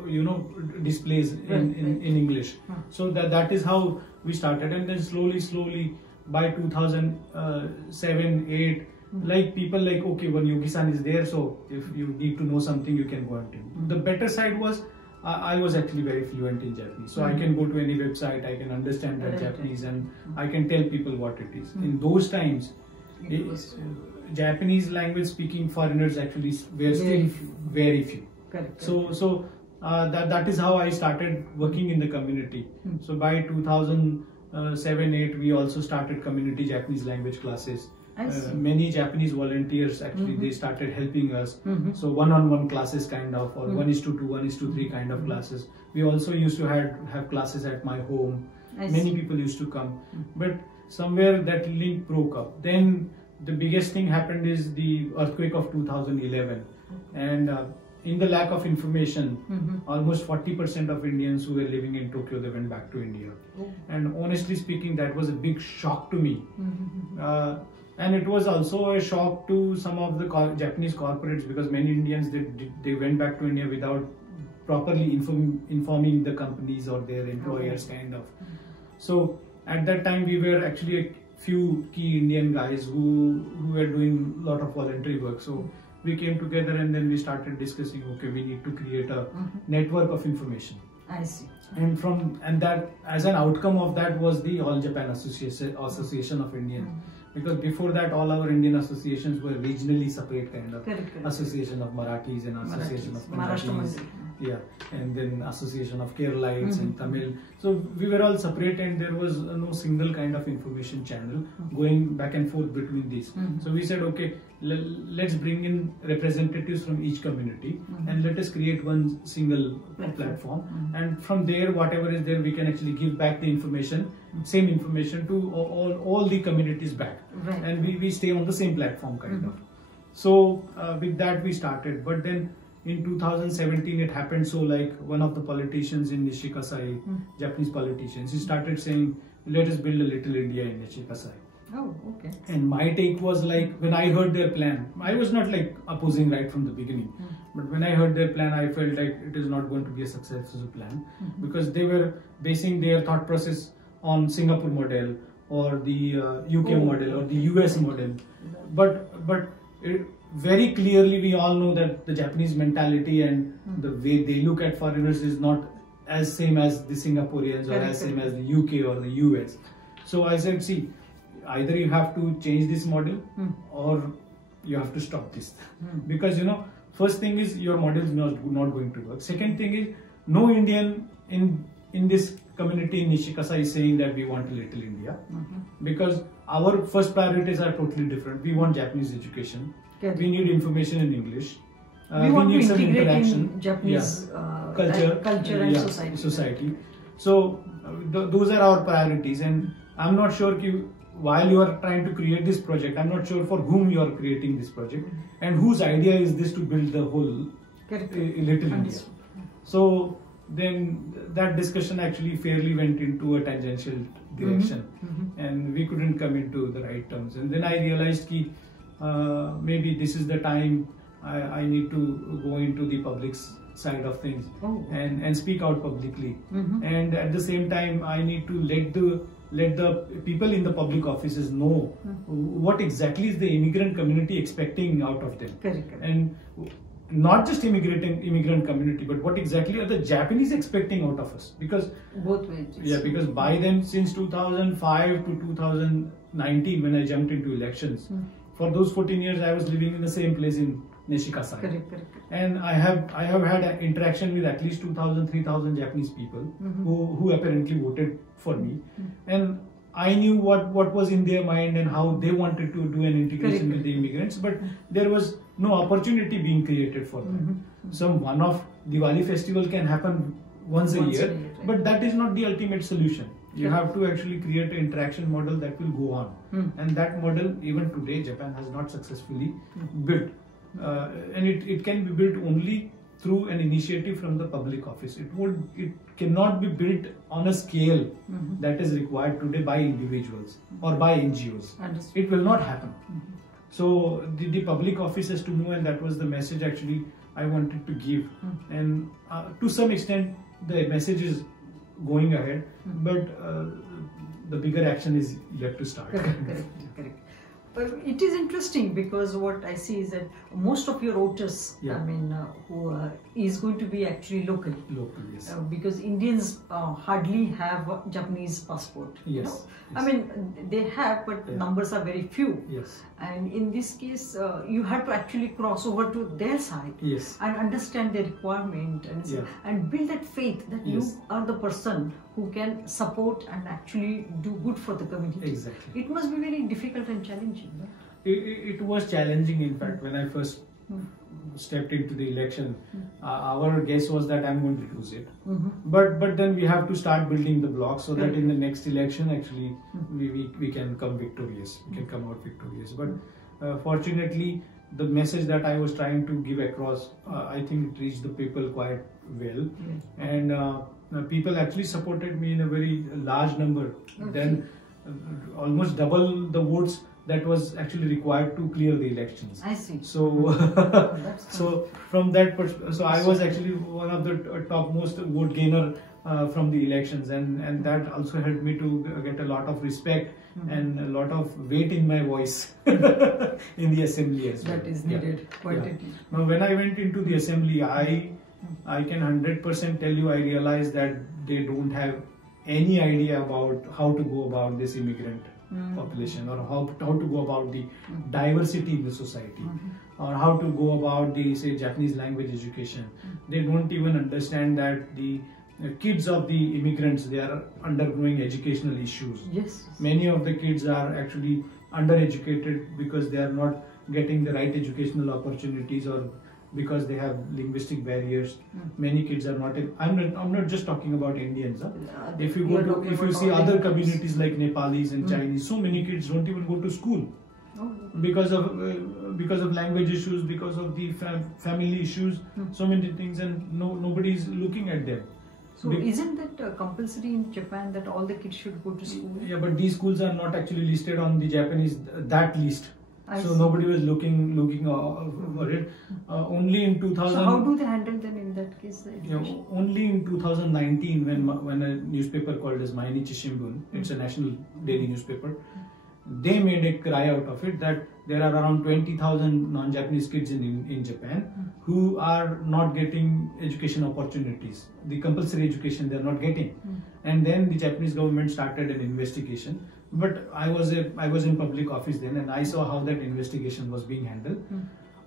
you know, displays in English. So that is how we started, and then slowly by 2007, 8, like people like, okay, when Yogi-san is there, so if you need to know something, you can go and do. The better side was I was actually very fluent in Japanese, so I can go to any website, I can understand that Japanese, and I can tell people what it is. In those times, Japanese language speaking foreigners actually were still very few. Correct. So that is how I started working in the community. So by 2007-8 we also started community Japanese language classes. Many Japanese volunteers actually they started helping us. So one-on-one classes kind of, or 1:2, 1:3 kind of classes. We also used to have classes at my home. Many people used to come, but somewhere that link broke up. Then the biggest thing happened is the earthquake of 2011, and in the lack of information, almost 40% of Indians who were living in Tokyo, they went back to India. And honestly speaking, that was a big shock to me. And it was also a shock to some of the Japanese corporates, because many Indians they went back to India without properly informing the companies or their employers kind of. So at that time we were actually a few key Indian guys who were doing a lot of voluntary work. So we came together and then we started discussing, okay, we need to create a network of information. I see. And that as an outcome of that was the All Japan Association of Indians. Because before that, all our Indian associations were regionally separate kind of. Correct. Association of Marathis and Association of Punjabis. Yeah, and then Association of Keralites and Tamil. So we were all separate, and there was no single kind of information channel going back and forth between these. So we said, okay, let's bring in representatives from each community and let us create one single platform. And from there, whatever is there, we can actually give back the information, same information to all the communities back. And we stay on the same platform kind of. So with that we started, but then in 2017 it happened so, like one of the politicians in Nishikasai, Japanese politicians, he started saying, let us build a little India in Nishikasai. Oh, okay. And my take was like, when I heard their plan, I was not like opposing right from the beginning, but when I heard their plan, I felt like it is not going to be a successful plan, because they were basing their thought process on Singapore model or the UK model or the US model. But very clearly we all know that the Japanese mentality and the way they look at foreigners is not as same as the Singaporeans or as same as the UK or the US. So I said, see, either you have to change this model or you have to stop this. Because, first thing is your model is not going to work. Second thing is, no Indian in this community in Nishikasa is saying that we want a little India. Because our first priorities are totally different. We want Japanese education. We need information in English. We want need to some integrate interaction. in Japanese culture and society. So those are our priorities, and I'm not sure while you are trying to create this project, I'm not sure for whom you are creating this project and whose idea is this to build the whole little India. So then that discussion actually fairly went into a tangential direction, and we couldn't come into the right terms. And then I realized that maybe this is the time I need to go into the public side of things and speak out publicly. And at the same time, I need to let the people in the public offices know what exactly is the immigrant community expecting out of them. And not just immigrant community, but what exactly are the Japanese expecting out of us? Because both ways. Yeah, because by then, since 2005 to 2019, when I jumped into elections, for those 14 years I was living in the same place in Nishikasai. Correct. And I have had an interaction with at least 2,000-3,000 Japanese people who apparently voted for me, and I knew what was in their mind and how they wanted to do an integration with the immigrants, but there was no opportunity being created for them. Some one-off Diwali festival can happen once a year, but that is not the ultimate solution. You have to actually create an interaction model that will go on, and that model even today Japan has not successfully built, and it can be built only through an initiative from the public office. It cannot be built on a scale that is required today by individuals or by NGOs. It will not happen. So the public office has to move, and that was the message actually I wanted to give. And to some extent the message is going ahead, but the bigger action is yet to start. Correct. It is interesting because what I see is that most of your voters, Yeah. I mean, who is going to be actually local. Local, yes. Because Indians hardly have a Japanese passport. You Yes, know? yes. I mean, they have, but Yeah. numbers are very few. Yes. And in this case, you have to actually cross over to their side Yes. and understand their requirement and, Yeah. and build that faith that Yes. you are the person who can support and actually do good for the community. Exactly. It must be very difficult and challenging. No? It was challenging, in fact, when I first stepped into the election. Our guess was that I'm going to lose it. But then we have to start building the blocks so that in the next election, actually, we can come victorious. We can come out victorious. But fortunately, the message that I was trying to give across, I think it reached the people quite well. And people actually supported me in a very large number. Then almost double the votes that was actually required to clear the elections. I see. So, so from that perspective, so I was actually one of the topmost vote gainer from the elections, and that also helped me to get a lot of respect and a lot of weight in my voice in the assembly as well. That is needed quantity. Now, when I went into the assembly, I can 100% tell you, I realized that they don't have any idea about how to go about this immigrant population, or how to go about the diversity in the society, or how to go about the, say, Japanese language education. They don't even understand that the kids of the immigrants, they are undergoing educational issues. Yes. Many of the kids are actually undereducated because they are not getting the right educational opportunities, or because they have linguistic barriers. Many kids are not. I'm not just talking about Indians. If you go to, if you see other communities like Nepalis and Chinese, so many kids don't even go to school because of language issues, because of the family issues, so many things, and nobody is looking at them. So isn't that compulsory in Japan that all the kids should go to school? Yeah, but these schools are not actually listed on the Japanese that list. So nobody was looking for it. Only in 2000. So how do they handle them in that case? Only in 2019, when a newspaper called as Mainichi Shimbun, it's a national daily newspaper, they made a cry out of it that there are around 20,000 non-Japanese kids in Japan who are not getting education opportunities. The compulsory education they are not getting. And then the Japanese government started an investigation. But I was in public office then, and I saw how that investigation was being handled.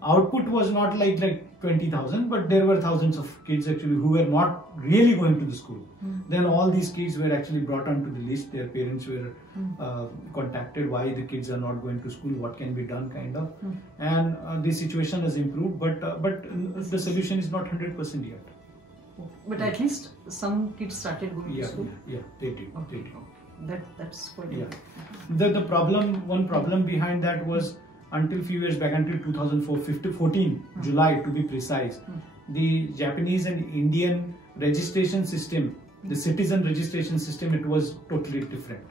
Output was not like 20,000, but there were thousands of kids actually who were not really going to the school. Then all these kids were actually brought onto the list. Their parents were contacted, why the kids are not going to school, what can be done, kind of. And the situation has improved, but the solution is not 100% yet. But at least some kids started going to school. Yeah, they did. Okay. They did. That's quite The problem, one problem behind that was, until few years back, until 2014, July to be precise, the Japanese and Indian registration system, the citizen registration system, it was totally different.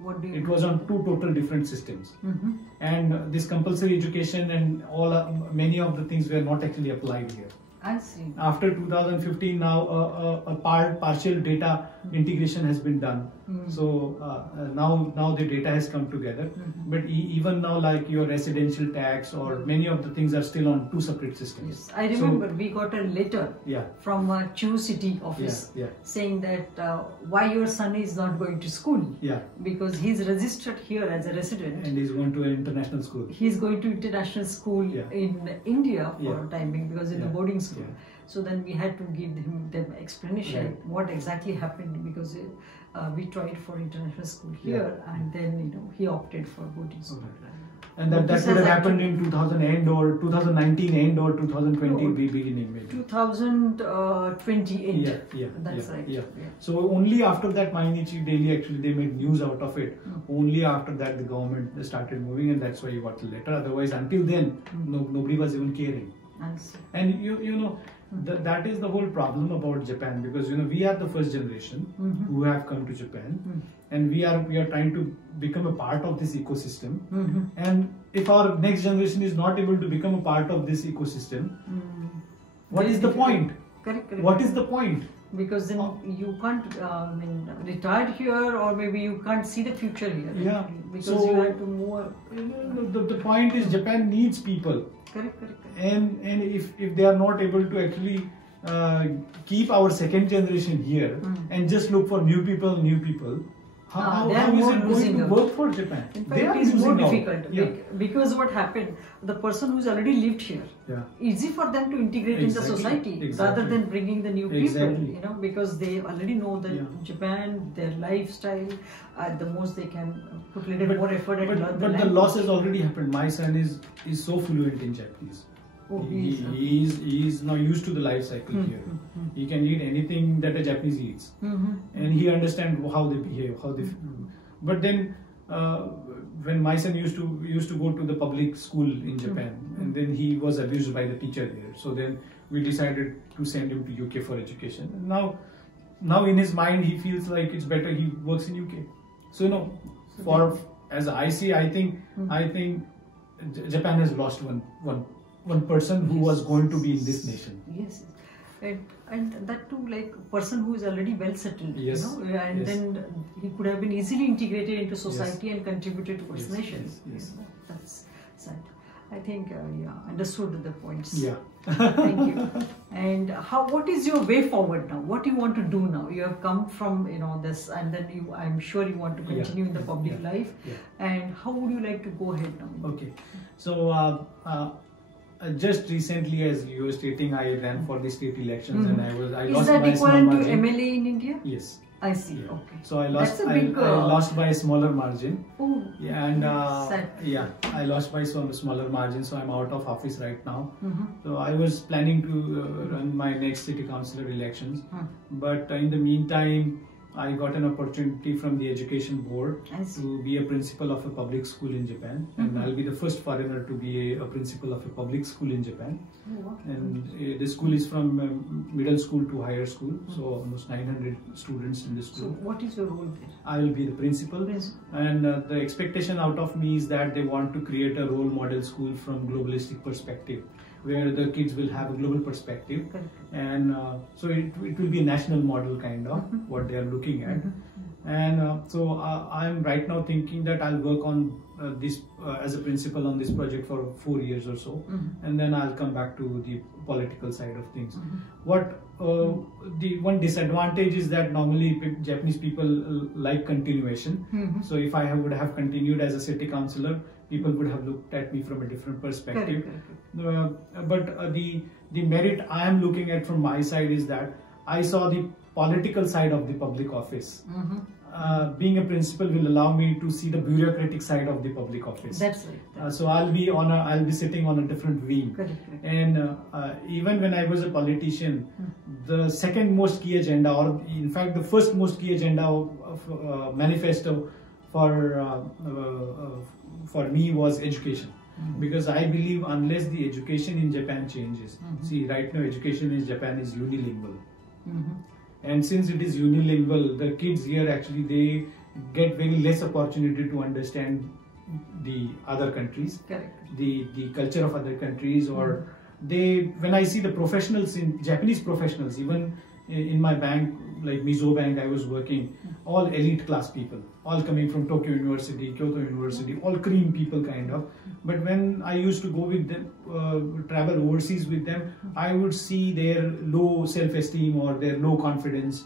What do you It was on two total different systems, and this compulsory education and many of the things were not actually applied here. I see. After 2015, now a partial data integration has been done. So now the data has come together. But even now, like your residential tax or many of the things are still on two separate systems. Yes, I remember we got a letter from Chu City office saying that why your son is not going to school. Because he's registered here as a resident. And he's going to an international school. He's going to international school in India for a time being, because in the boarding school. So then we had to give them explanation what exactly happened, because we tried for international school here and then he opted for boarding school. And that would have happened in 2000 end or 2019 end or 2020 beginning maybe. 2020 end. That's right. So only after that Mainichi Daily, actually they made news out of it. Only after that the government started moving, and that's why you got the letter. Otherwise, until then, nobody was even caring. And you know, that is the whole problem about Japan, because we are the first generation who have come to Japan, and we are trying to become a part of this ecosystem. And if our next generation is not able to become a part of this ecosystem, what is the point? Correct. What is the point? Because then you can't retire here, or maybe you can't see the future here. Yeah. Because So, you have to move. the point is Japan needs people. Correct. And if they are not able to actually keep our second generation here and just look for new people, how is it going to work for Japan? In They fact, are it is more losing out. difficult. Yeah. Because what happened, the person who's already lived here, easy for them to integrate in the society rather than bringing the new people, because they already know that Japan, their lifestyle, at the most they can put a little more effort and learn the language. But the loss has already happened. My son is so fluent in Japanese. Oh, he is now used to the life cycle here. He can eat anything that a Japanese eats, and he understands how they behave, But then, when my son used to go to the public school in Japan, and then he was abused by the teacher there. So then we decided to send him to UK for education. And now in his mind he feels like it's better he works in UK. So as I see, I think Japan has lost one person who was going to be in this nation. Yes, and that too, like person who is already well settled, then he could have been easily integrated into society and contributed towards nation. Yes. That's sad. I think, understood the points. Yeah. Thank you. And what is your way forward now? What do you want to do now? You have come from this, and then I'm sure you want to continue in the public life. Yeah. And how would you like to go ahead now? Okay. So just recently, as you were stating, I ran for the state elections, and I lost by a small margin. Is that equivalent to MLA in India? Yes. I see. Yeah. Okay. So I lost. That's a big, I lost by a smaller margin. Oh. Yeah, and sad. I lost by some smaller margin. So I'm out of office right now. So I was planning to run my next city councillor elections, but in the meantime, I got an opportunity from the education board to be a principal of a public school in Japan, and I'll be the first foreigner to be a principal of a public school in Japan. And the school is from middle school to higher school, so almost 900 students in the school. So what is your role there? I will be the principal, and the expectation out of me is that they want to create a role model school from globalistic perspective, where the kids will have a global perspective. And so it will be a national model kind of what they are looking at. And so I'm right now thinking that I'll work on this as a principal on this project for 4 years or so, and then I'll come back to the political side of things. What the one disadvantage is that normally Japanese people like continuation. So if I would have continued as a city councillor, people would have looked at me from a different perspective. But the merit I am looking at from my side is that I saw the political side of the public office. Being a principal will allow me to see the bureaucratic side of the public office. That's right. So I'll be sitting on a different wing. And even when I was a politician, the second most key agenda, or in fact the first most key agenda of manifesto for me was education. Because I believe unless the education in Japan changes, see right now education in Japan is unilingual. And since it is unilingual, the kids here actually they get very less opportunity to understand the other countries, the culture of other countries, or when I see the professionals Japanese professionals, even in my bank, like Mizo Bank, I was working, all elite class people, all coming from Tokyo University, Kyoto University, all cream people kind of. But when I used to go with them, travel overseas with them, I would see their low self-esteem or their low confidence,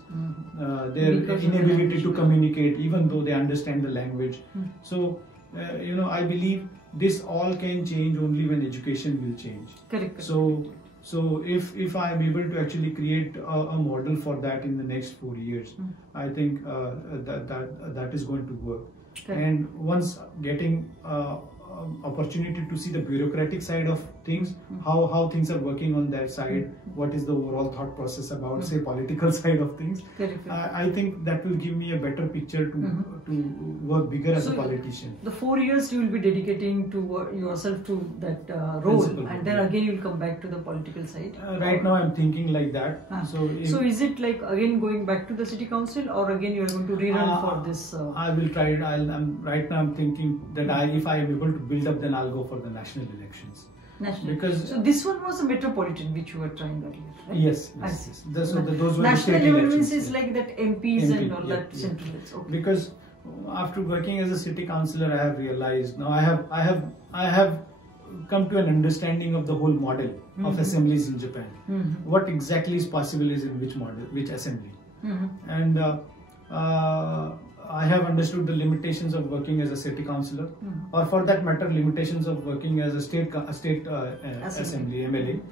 their inability to communicate, even though they understand the language. So, I believe this all can change only when education will change. So if I am able to actually create a model for that in the next 4 years, I think that is going to work. And once getting opportunity to see the bureaucratic side of things, how things are working on that side, what is the overall thought process about, say, political side of things, I think that will give me a better picture to work bigger as a politician. The 4 years you will be dedicating to yourself to that role, and then again you will come back to the political side. Right now I'm thinking like that. So is it like again going back to the city council, or again you are going to rerun for this? I will try it. Right now I'm thinking that if I am able to build up, then I'll go for the national elections. National. Because so this one was a metropolitan which you were trying earlier, right? yes. Those were National the state level elections, means is like that MPs MP, and all yeah, that yeah. central. Okay. Because after working as a city councillor, I have realized now I have come to an understanding of the whole model of assemblies in Japan. What exactly is possible is in which model, which assembly, and I have understood the limitations of working as a city councillor, or for that matter, limitations of working as a state assembly MLA.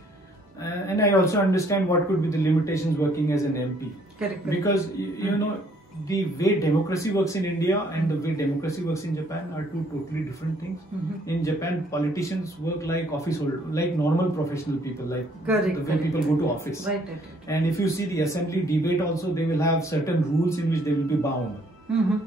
And I also understand what could be the limitations working as an MP. Correct. Because you know, the way democracy works in India and the way democracy works in Japan are two totally different things. In Japan, politicians work like office holders, like normal professional people, like the way people go to office. Right. And if you see the assembly debate also, they will have certain rules in which they will be bound.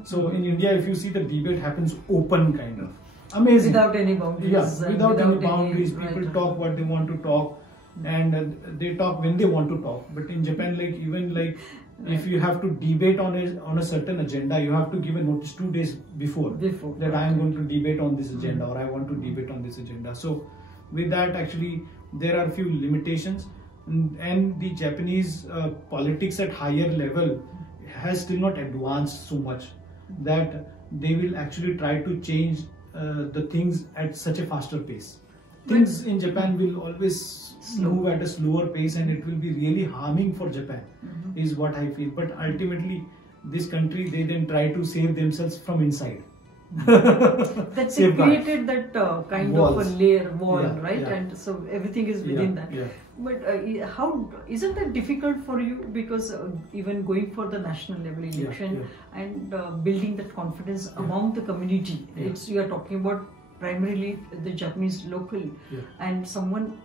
So in India, if you see, the debate happens open, kind of amazing, without any boundaries. Yeah, without any boundaries. People right. talk what they want to talk, and they talk when they want to talk. But in Japan, like even like if you have to debate on a certain agenda, you have to give a notice 2 days before that I am going to debate on this agenda, or I want to debate on this agenda. So with that, actually there are a few limitations, and the Japanese politics at higher level has still not advanced so much that they will actually try to change the things at such a faster pace. Things in Japan will always move at a slower pace, and it will be really harming for Japan, is what I feel. But ultimately, this country, they then try to save themselves from inside. That they created that kind walls. of a layer wall, right? Yeah. And so everything is within that. Yeah. But how isn't that difficult for you? Because even going for the national level election and building that confidence among the community, it's you are talking about primarily the Japanese local, and someone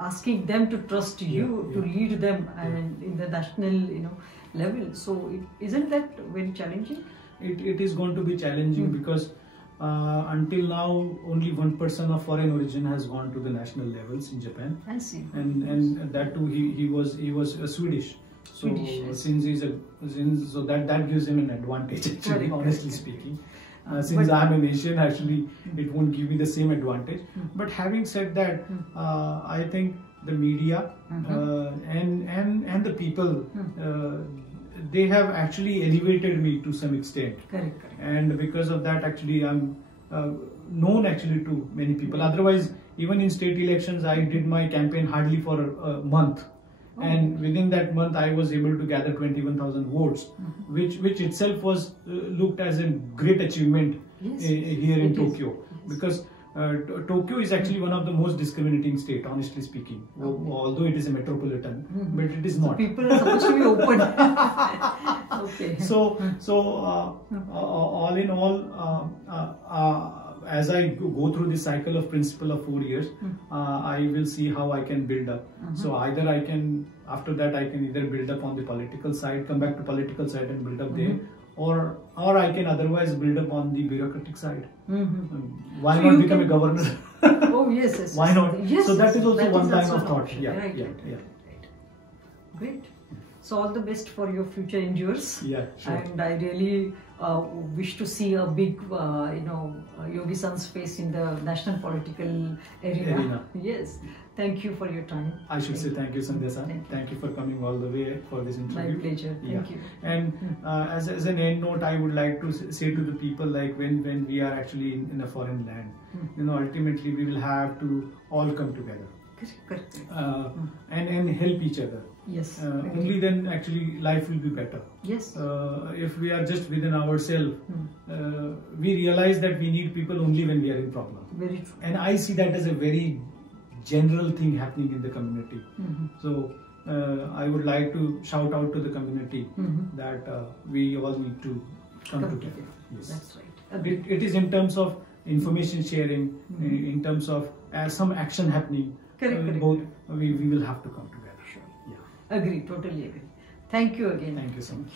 asking them to trust you to lead them and in the national level. So isn't that very challenging? It is going to be challenging because until now only one person of foreign origin has gone to the national levels in Japan. I see. And that too, he was Swedish. So so that gives him an advantage, actually, honestly speaking. Since I'm an Asian, actually, it won't give me the same advantage. But having said that, I think the media and the people, they have actually elevated me to some extent. Correct. And because of that, actually, I'm known actually to many people. Otherwise, even in state elections, I did my campaign hardly for a month. And within that month, I was able to gather 21,000 votes, which itself was looked as a great achievement here in Tokyo. Because Tokyo is actually one of the most discriminating state, honestly speaking. Although it is a metropolitan, but it is not. So people are supposed to be open. Okay. So all in all, as I go through this cycle of principle of 4 years, I will see how I can build up. So either I can, after that, I can either build up on the political side, come back to political side and build up there, or I can otherwise build up on the bureaucratic side. Why not become a governor? Oh yes. Why not? Yes, so that is also that one is line also of an thought. option. Yeah. Right. Great. So all the best for your future endeavors. Yeah, sure. And I really wish to see a big, Yogi-san's face in the national political arena. Yes. Thank you for your time. I should say thank you, Sandhya. Thank you for coming all the way for this interview. My pleasure. Thank you. And as an end note, I would like to say to the people, like when we are actually in a foreign land, ultimately we will have to all come together. Correct. And help each other. Yes. Only then actually life will be better. Yes. If we are just within ourselves, we realize that we need people only when we are in problem. Very true. And I see that as a very general thing happening in the community. So I would like to shout out to the community that we all need to come together. Yes. That's right. It is in terms of information sharing, in terms of some action happening. Correct. Both we will have to come together. Sure. Yeah. Agree. Totally agree. Thank you again. Thank you so much.